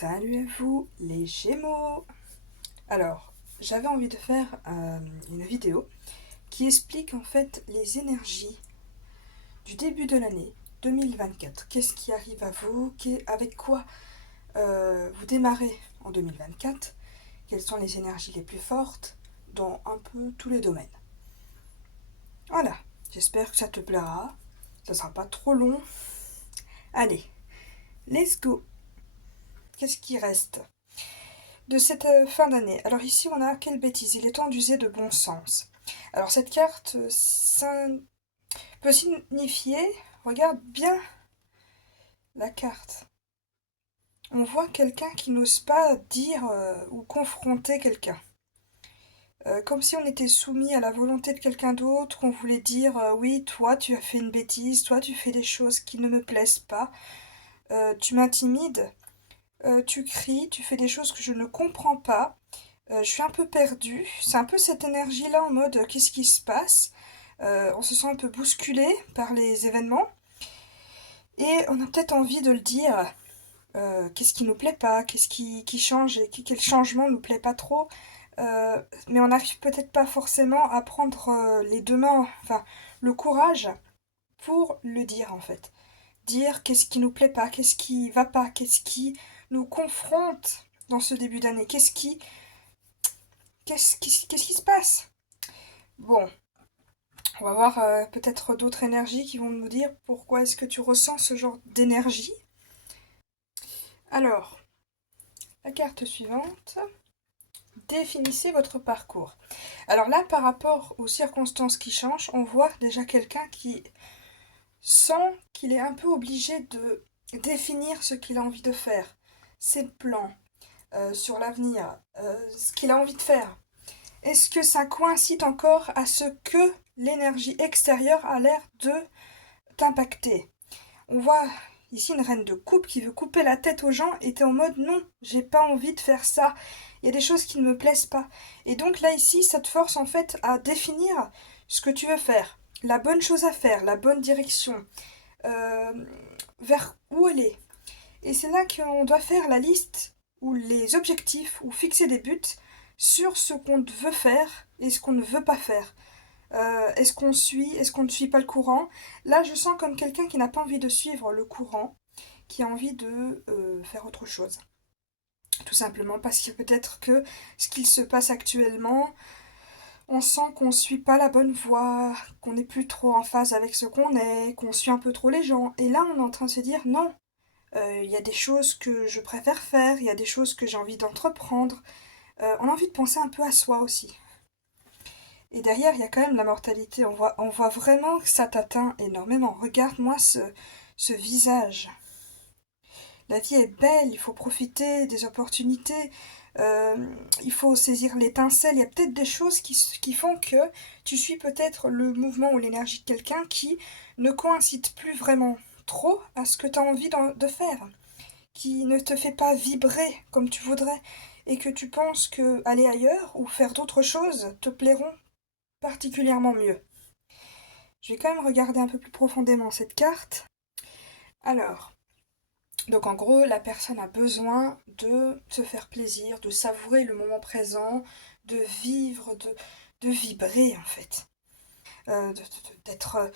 Salut à vous les Gémeaux. Alors, j'avais envie de faire une vidéo qui explique en fait les énergies du début de l'année 2024. Qu'est-ce qui arrive à vous? Avec quoi vous démarrez en 2024? Quelles sont les énergies les plus fortes dans un peu tous les domaines? Voilà, j'espère que ça te plaira. Ça sera pas trop long. Allez, let's go. Qu'est-ce qui reste de cette fin d'année? Alors ici, on a quelle bêtise. Il est temps d'user de bon sens. Alors cette carte peut signifier, regarde bien la carte. On voit quelqu'un qui n'ose pas dire ou confronter quelqu'un. Comme si on était soumis à la volonté de quelqu'un d'autre, qu'on voulait dire oui, toi tu as fait une bêtise, toi tu fais des choses qui ne me plaisent pas, tu m'intimides, tu cries, tu fais des choses que je ne comprends pas. Je suis un peu perdue. C'est un peu cette énergie-là en mode qu'est-ce qui se passe? On se sent un peu bousculé par les événements et on a peut-être envie de le dire. Qu'est-ce qui nous plaît pas? Qu'est-ce qui change et quel changement nous plaît pas trop? Mais on n'arrive peut-être pas forcément à prendre les deux mains, enfin le courage pour le dire en fait. Dire qu'est-ce qui nous plaît pas, qu'est-ce qui va pas, qu'est-ce qui nous confronte dans ce début d'année, qu'est-ce qui se passe? Bon, on va voir peut-être d'autres énergies qui vont nous dire pourquoi est-ce que tu ressens ce genre d'énergie. Alors, la carte suivante, définissez votre parcours. Alors là, par rapport aux circonstances qui changent, on voit déjà quelqu'un qui sent qu'il est un peu obligé de définir ce qu'il a envie de faire, ses plans sur l'avenir, ce qu'il a envie de faire. Est-ce que ça coïncide encore à ce que l'énergie extérieure a l'air de t'impacter? On voit ici une reine de coupe qui veut couper la tête aux gens et t'es en mode non, j'ai pas envie de faire ça. Il y a des choses qui ne me plaisent pas. Et donc là ici, ça te force en fait à définir ce que tu veux faire, la bonne chose à faire, la bonne direction, euh, vers où aller. Et c'est là qu'on doit faire la liste ou les objectifs ou fixer des buts sur ce qu'on veut faire et ce qu'on ne veut pas faire. Est-ce qu'on suit, est-ce qu'on ne suit pas le courant? Là, je sens comme quelqu'un qui n'a pas envie de suivre le courant, qui a envie de faire autre chose. Tout simplement parce que peut-être que ce qu'il se passe actuellement, on sent qu'on ne suit pas la bonne voie, qu'on n'est plus trop en phase avec ce qu'on est, qu'on suit un peu trop les gens. Et là, on est en train de se dire non, il y a des choses que je préfère faire, il y a des choses que j'ai envie d'entreprendre. On a envie de penser un peu à soi aussi. Et derrière, il y a quand même la mortalité. On voit vraiment que ça t'atteint énormément. Regarde-moi ce visage. La vie est belle, il faut profiter des opportunités, euh, il faut saisir l'étincelle. Il y a peut-être des choses qui font que tu suis peut-être le mouvement ou l'énergie de quelqu'un qui ne coïncide plus vraiment trop à ce que tu as envie de faire, qui ne te fait pas vibrer comme tu voudrais, et que tu penses que aller ailleurs ou faire d'autres choses te plairont particulièrement mieux. Je vais quand même regarder un peu plus profondément cette carte. Alors, donc en gros, la personne a besoin de se faire plaisir, de savourer le moment présent, de vivre, de vibrer en fait. D'être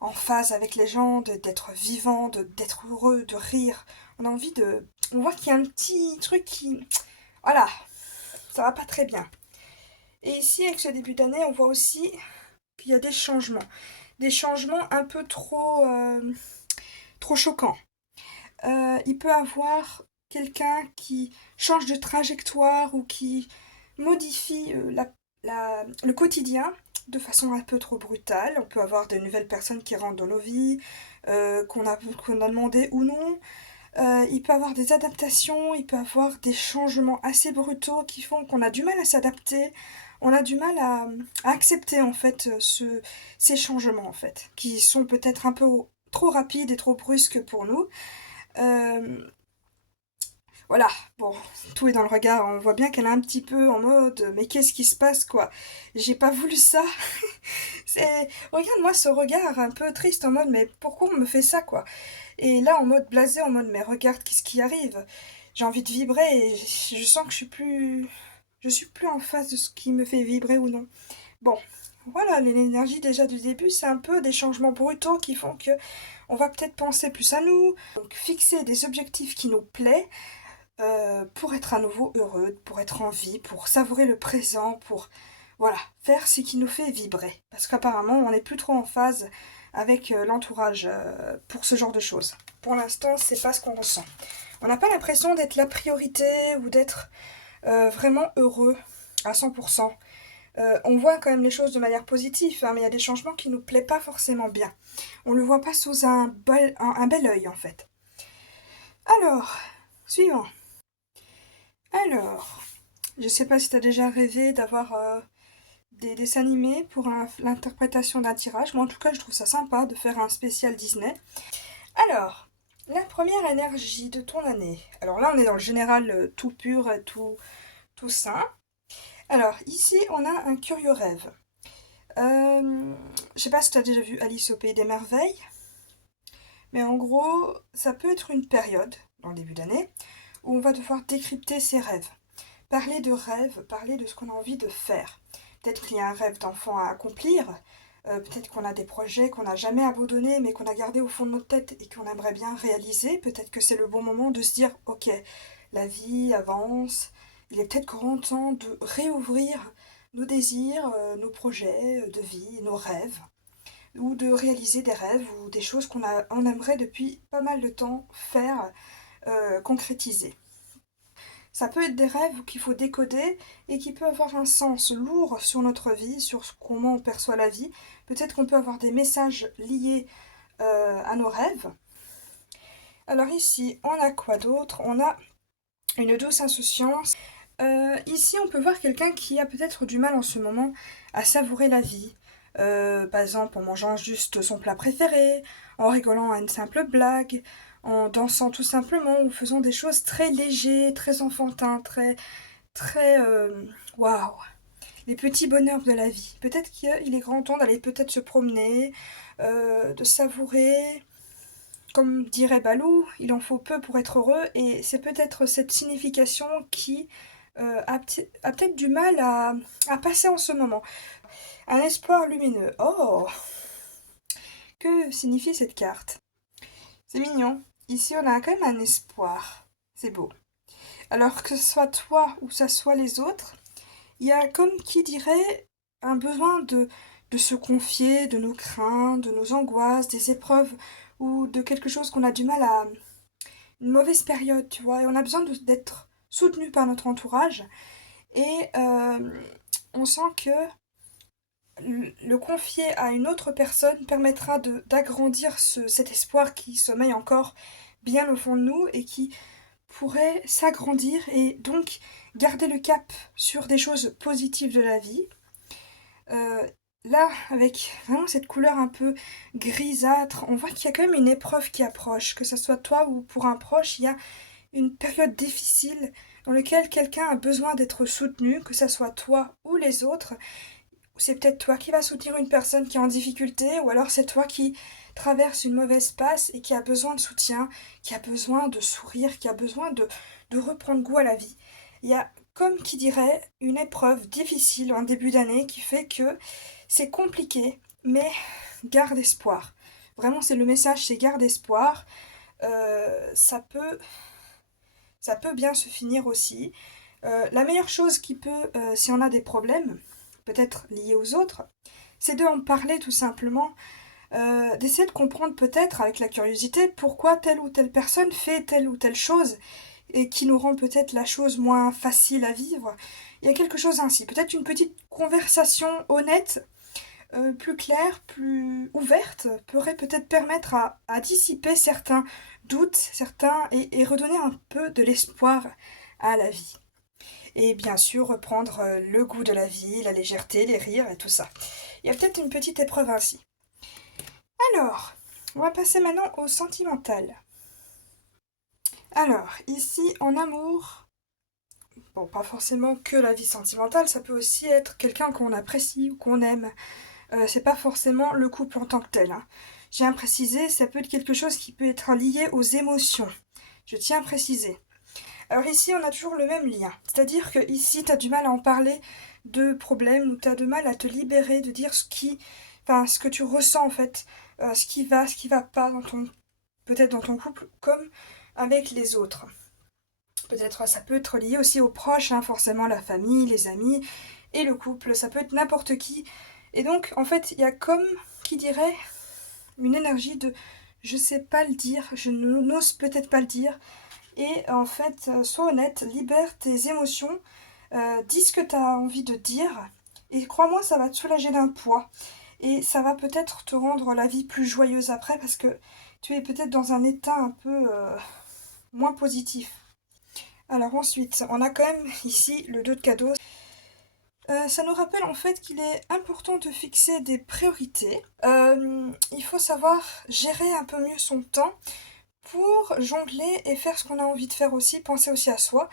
en phase avec les gens, d'être vivant, d'être heureux, de rire. On a envie de... On voit qu'il y a un petit truc qui... Voilà, ça va pas très bien. Et ici, avec ce début d'année, on voit aussi qu'il y a des changements. Des changements un peu trop choquants. Il peut avoir quelqu'un qui change de trajectoire ou qui modifie le quotidien de façon un peu trop brutale. On peut avoir de nouvelles personnes qui rentrent dans nos vies, qu'on a demandé ou non. Il peut avoir des adaptations, il peut avoir des changements assez brutaux qui font qu'on a du mal à s'adapter. On a du mal à accepter en fait ces changements en fait, qui sont peut-être un peu trop rapides et trop brusques pour nous. Euh, voilà, bon, tout est dans le regard, on voit bien qu'elle est un petit peu en mode mais qu'est-ce qui se passe quoi? J'ai pas voulu ça. Regarde-moi ce regard un peu triste en mode mais pourquoi on me fait ça quoi? Et là en mode blasé, en mode mais regarde qu'est-ce qui arrive? j'ai envie de vibrer et je sens que je suis plus en phase de ce qui me fait vibrer ou non. Bon, voilà, l'énergie déjà du début, c'est un peu des changements brutaux qui font que on va peut-être penser plus à nous, donc fixer des objectifs qui nous plaisent pour être à nouveau heureux, pour être en vie, pour savourer le présent, pour voilà, faire ce qui nous fait vibrer. Parce qu'apparemment, on n'est plus trop en phase avec l'entourage pour ce genre de choses. Pour l'instant, c'est pas ce qu'on ressent. On n'a pas l'impression d'être la priorité ou d'être vraiment heureux à 100%. On voit quand même les choses de manière positive, hein, mais il y a des changements qui nous plaisent pas forcément bien. On le voit pas sous un bel œil en fait. Alors, suivant. Alors, je sais pas si tu as déjà rêvé d'avoir des dessins animés pour l'interprétation d'un tirage. Moi en tout cas je trouve ça sympa de faire un spécial Disney. Alors, la première énergie de ton année. Alors là on est dans le général tout pur, tout sain. Alors ici on a un curieux rêve. Je sais pas si tu as déjà vu Alice au Pays des Merveilles, mais en gros ça peut être une période, dans le début d'année, où on va devoir décrypter ses rêves. Parler de rêves, parler de ce qu'on a envie de faire. Peut-être qu'il y a un rêve d'enfant à accomplir, peut-être qu'on a des projets qu'on n'a jamais abandonnés mais qu'on a gardés au fond de notre tête et qu'on aimerait bien réaliser. Peut-être que c'est le bon moment de se dire ok, la vie avance, il est peut-être grand temps de réouvrir nos désirs, nos projets de vie, nos rêves, ou de réaliser des rêves ou des choses on aimerait depuis pas mal de temps faire, concrétiser. Ça peut être des rêves qu'il faut décoder et qui peut avoir un sens lourd sur notre vie, sur comment on perçoit la vie. Peut-être qu'on peut avoir des messages liés à nos rêves. Alors ici, on a quoi d'autre? On a une douce insouciance. Ici, on peut voir quelqu'un qui a peut-être du mal en ce moment à savourer la vie. Par exemple, en mangeant juste son plat préféré, en rigolant à une simple blague, en dansant tout simplement, ou faisant des choses très légères, très enfantins, très waouh, les petits bonheurs de la vie. Peut-être qu'il est grand temps d'aller peut-être se promener, de savourer. Comme dirait Balou, il en faut peu pour être heureux, et c'est peut-être cette signification qui a peut-être du mal à passer en ce moment. Un espoir lumineux. Oh, que signifie cette carte? C'est mignon. Ici, on a quand même un espoir. C'est beau. Alors que ce soit toi ou que ce soit les autres, il y a comme qui dirait un besoin de se confier de nos craintes, de nos angoisses, des épreuves ou de quelque chose qu'on a du mal à... Une mauvaise période, tu vois, et on a besoin d'être soutenu par notre entourage. Et on sent que le confier à une autre personne permettra d'agrandir cet espoir qui sommeille encore bien au fond de nous et qui pourrait s'agrandir et donc garder le cap sur des choses positives de la vie. Là, avec vraiment cette couleur un peu grisâtre, on voit qu'il y a quand même une épreuve qui approche, que ce soit toi ou pour un proche, il y a une période difficile dans laquelle quelqu'un a besoin d'être soutenu, que ce soit toi ou les autres. C'est peut-être toi qui vas soutenir une personne qui est en difficulté, ou alors c'est toi qui traverse une mauvaise passe et qui a besoin de soutien, qui a besoin de sourire, qui a besoin de reprendre goût à la vie. Il y a, comme qui dirait, une épreuve difficile en début d'année qui fait que c'est compliqué, mais garde espoir. Vraiment, c'est le message, c'est garde espoir. Ça peut bien se finir aussi. La meilleure chose qui peut, si on a des problèmes, peut-être liés aux autres, c'est d'en parler tout simplement, d'essayer de comprendre peut-être avec la curiosité pourquoi telle ou telle personne fait telle ou telle chose et qui nous rend peut-être la chose moins facile à vivre. Il y a quelque chose ainsi, peut-être une petite conversation honnête, plus claire, plus ouverte, pourrait peut-être permettre à dissiper certains doutes, et redonner un peu de l'espoir à la vie. Et bien sûr, reprendre le goût de la vie, la légèreté, les rires et tout ça. Il y a peut-être une petite épreuve ainsi. Alors, on va passer maintenant au sentimental. Alors, ici, en amour, bon, pas forcément que la vie sentimentale, ça peut aussi être quelqu'un qu'on apprécie ou qu'on aime. C'est pas forcément le couple en tant que tel, hein. Je tiens à préciser, ça peut être quelque chose qui peut être lié aux émotions. Je tiens à préciser. Alors ici, on a toujours le même lien. C'est-à-dire que ici, tu as du mal à en parler de problèmes ou tu as du mal à te libérer, de dire ce que tu ressens en fait, ce qui va pas peut-être dans ton couple comme avec les autres. Peut-être ça peut être lié aussi aux proches, hein, forcément la famille, les amis et le couple. Ça peut être n'importe qui. Et donc, en fait, il y a comme qui dirait une énergie de je sais pas le dire, je n'ose peut-être pas le dire. Et en fait, sois honnête, libère tes émotions, dis ce que tu as envie de dire. Et crois-moi, ça va te soulager d'un poids. Et ça va peut-être te rendre la vie plus joyeuse après parce que tu es peut-être dans un état un peu moins positif. Alors ensuite, on a quand même ici le 2 de cadeaux. Ça nous rappelle en fait qu'il est important de fixer des priorités. Il faut savoir gérer un peu mieux son temps pour jongler et faire ce qu'on a envie de faire aussi, penser aussi à soi.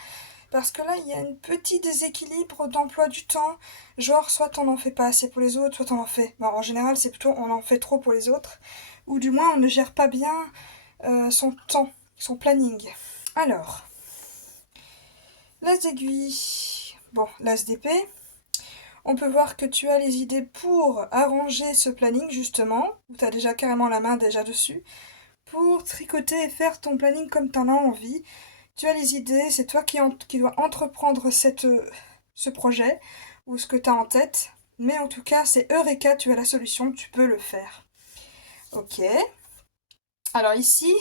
Parce que là, il y a un petit déséquilibre d'emploi du temps. Genre, soit on n'en fait pas assez pour les autres, soit on en fait. Bon, en général, c'est plutôt on en fait trop pour les autres. Ou du moins, on ne gère pas bien son temps, son planning. Alors, l'as d'aiguille. Bon, l'as d'épée. On peut voir que tu as les idées pour arranger ce planning, justement. Où tu as déjà carrément la main déjà dessus. Pour tricoter et faire ton planning comme tu en as envie. Tu as les idées, c'est toi qui dois entreprendre ce projet ou ce que tu as en tête. Mais en tout cas, c'est Eureka, tu as la solution, tu peux le faire. Ok. Alors ici,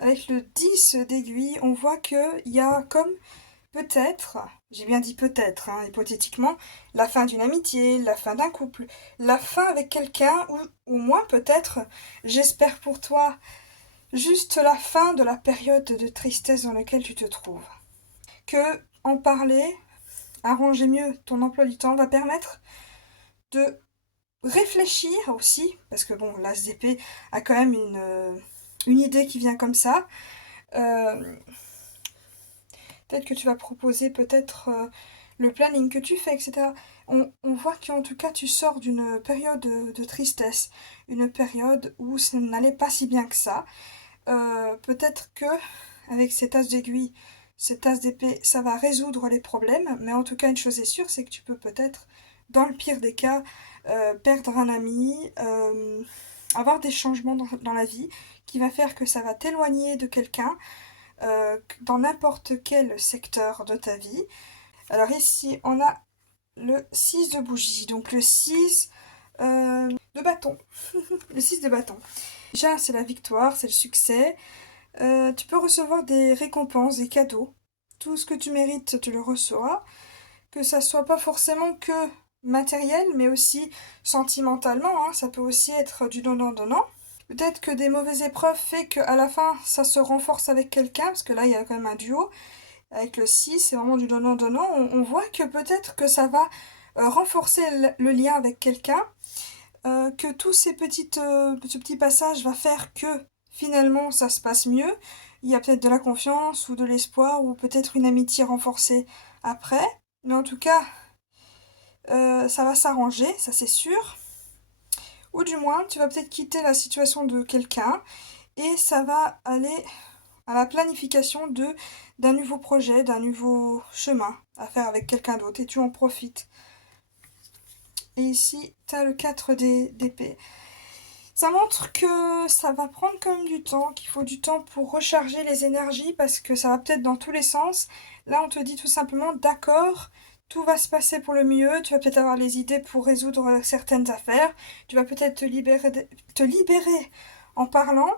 avec le 10 d'aiguille, on voit qu'il y a comme peut-être, j'ai bien dit peut-être, hein, hypothétiquement, la fin d'une amitié, la fin d'un couple, la fin avec quelqu'un ou au moins peut-être, j'espère pour toi, juste la fin de la période de tristesse dans laquelle tu te trouves. Que en parler, arranger mieux ton emploi du temps va permettre de réfléchir aussi, parce que bon, l'ASDP a quand même une idée qui vient comme ça. Euh, Peut-être que tu vas proposer peut-être le planning que tu fais, etc. On voit qu'en tout cas tu sors d'une période de tristesse, une période où ça n'allait pas si bien que ça. Peut-être que avec cette tasse d'aiguille, cette tasse d'épée, ça va résoudre les problèmes, mais en tout cas une chose est sûre, c'est que tu peux peut-être, dans le pire des cas, perdre un ami, avoir des changements dans la vie qui va faire que ça va t'éloigner de quelqu'un dans n'importe quel secteur de ta vie. Alors ici, on a le 6 de bougie, donc le 6 de bâton. Le 6 de bâton. Déjà, c'est la victoire, c'est le succès. Tu peux recevoir des récompenses, des cadeaux. Tout ce que tu mérites, tu le reçois. Que ça soit pas forcément que matériel, mais aussi sentimentalement, hein. Ça peut aussi être du donnant-donnant. Peut-être que des mauvaises épreuves fait qu'à la fin, ça se renforce avec quelqu'un, parce que là, il y a quand même un duo. Avec le 6, c'est vraiment du donnant-donnant. On voit que peut-être que ça va renforcer le lien avec quelqu'un, que tous ce petit passage va faire que finalement ça se passe mieux. Il y a peut-être de la confiance ou de l'espoir ou peut-être une amitié renforcée après. Mais en tout cas, ça va s'arranger, ça c'est sûr. Ou du moins, tu vas peut-être quitter la situation de quelqu'un et ça va aller à la planification d'un nouveau projet, d'un nouveau chemin à faire avec quelqu'un d'autre et tu en profites. Et ici, tu as le 4 d'épée. Ça montre que ça va prendre quand même du temps, qu'il faut du temps pour recharger les énergies parce que ça va peut-être dans tous les sens. Là, on te dit tout simplement, d'accord, tout va se passer pour le mieux, tu vas peut-être avoir les idées pour résoudre certaines affaires, tu vas peut-être te libérer en parlant,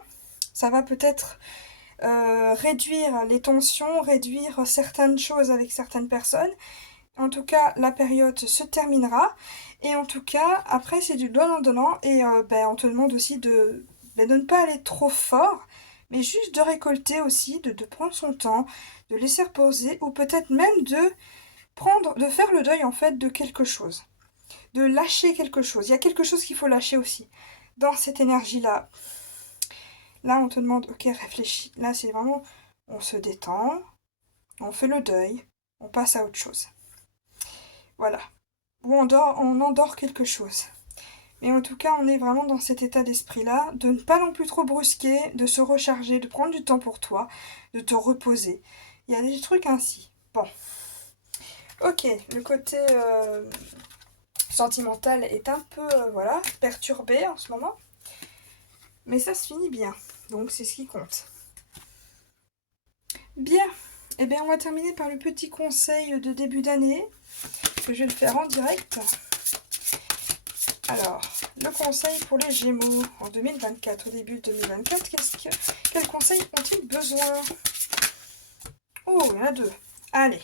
ça va peut-être réduire les tensions, réduire certaines choses avec certaines personnes. En tout cas, la période se terminera. Et en tout cas, après, c'est du donnant-donnant. Et on te demande aussi de ne pas aller trop fort, mais juste de récolter aussi, de prendre son temps, de laisser reposer, ou peut-être même de faire le deuil en fait de quelque chose. De lâcher quelque chose. Il y a quelque chose qu'il faut lâcher aussi. Dans cette énergie-là. Là, on te demande, ok, réfléchis. Là, c'est vraiment, on se détend, on fait le deuil, on passe à autre chose. Voilà. Ou on endort quelque chose. Mais en tout cas, on est vraiment dans cet état d'esprit-là, de ne pas non plus trop brusquer, de se recharger, de prendre du temps pour toi, de te reposer. Il y a des trucs ainsi. Bon. Ok, le côté sentimental est un peu, voilà, perturbé en ce moment. Mais ça se finit bien. Donc c'est ce qui compte. Bien. Eh bien, on va terminer par le petit conseil de début d'année. Que je vais le faire en direct. Alors, le conseil pour les Gémeaux en 2024, au début de 2024, quels conseils ont-ils besoin? Oh, il y en a deux. Allez,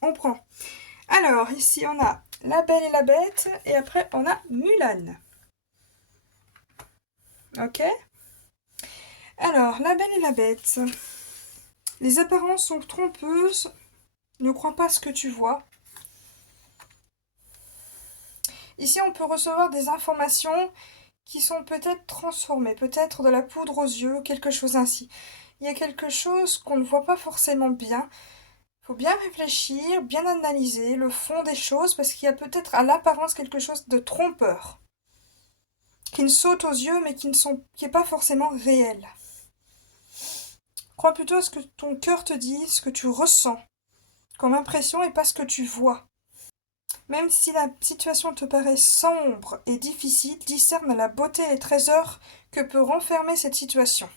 on prend. Alors, ici, on a La Belle et la Bête, et après, on a Mulan. Ok? Alors, La Belle et la Bête. Les apparences sont trompeuses. Ne crois pas ce que tu vois. Ici, on peut recevoir des informations qui sont peut-être transformées, peut-être de la poudre aux yeux, quelque chose ainsi. Il y a quelque chose qu'on ne voit pas forcément bien. Il faut bien réfléchir, bien analyser le fond des choses, parce qu'il y a peut-être à l'apparence quelque chose de trompeur, qui ne saute aux yeux, mais qui n'est pas forcément réel. Crois plutôt à ce que ton cœur te dit, ce que tu ressens comme impression et pas ce que tu vois. Même si la situation te paraît sombre et difficile, discerne la beauté et les trésors que peut renfermer cette situation.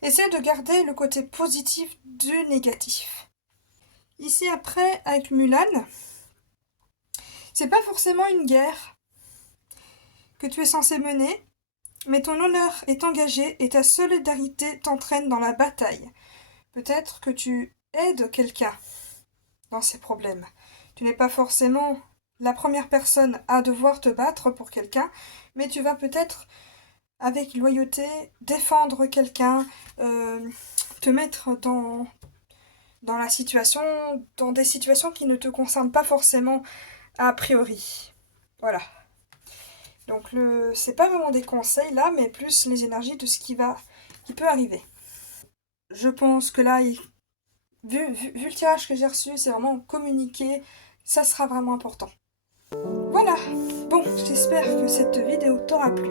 Essaie de garder le côté positif du négatif. Ici après, avec Mulan, c'est pas forcément une guerre que tu es censé mener, mais ton honneur est engagé et ta solidarité t'entraîne dans la bataille. Peut-être que tu aides quelqu'un dans ses problèmes. Tu n'es pas forcément la première personne à devoir te battre pour quelqu'un, mais tu vas peut-être, avec loyauté, défendre quelqu'un, te mettre dans la situation, dans des situations qui ne te concernent pas forcément a priori. Voilà. Donc c'est pas vraiment des conseils là, mais plus les énergies de ce qui peut arriver. Je pense que là, vu le tirage que j'ai reçu, c'est vraiment communiquer, ça sera vraiment important. Voilà. Bon, j'espère que cette vidéo t'aura plu.